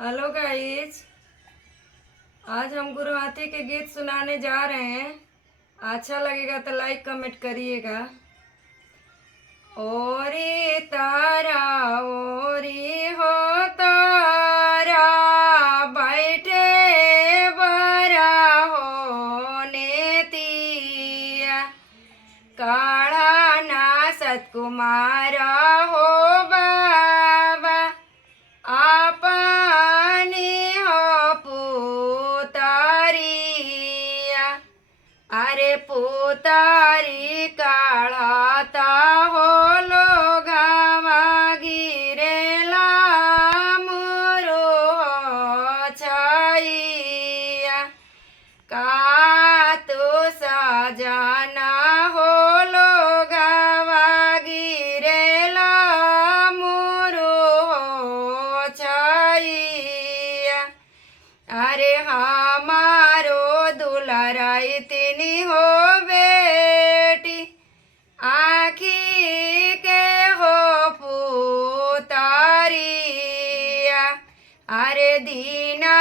Hello guys. आज हम गुरु हाथी के गीत सुनाने जा रहे हैं। अच्छा लगेगा तो लाइक कमेंट करिएगा। ओरी तारा ओरी हो तारा बैठे बरा हो नेतिया काढ़ा ना सतकुमार हो बाबा आपनी हो पुतारिया। अरे पुतारी काढ़ाता हो लोगावा गिरेला मुरु हो छाइया का तू सजना हो लोगावा गिरेला मुरु हो छाइया। अरे हमारो दुलाराई तिनी हो बेटी आखी के हो पुतारिया। अरे दीना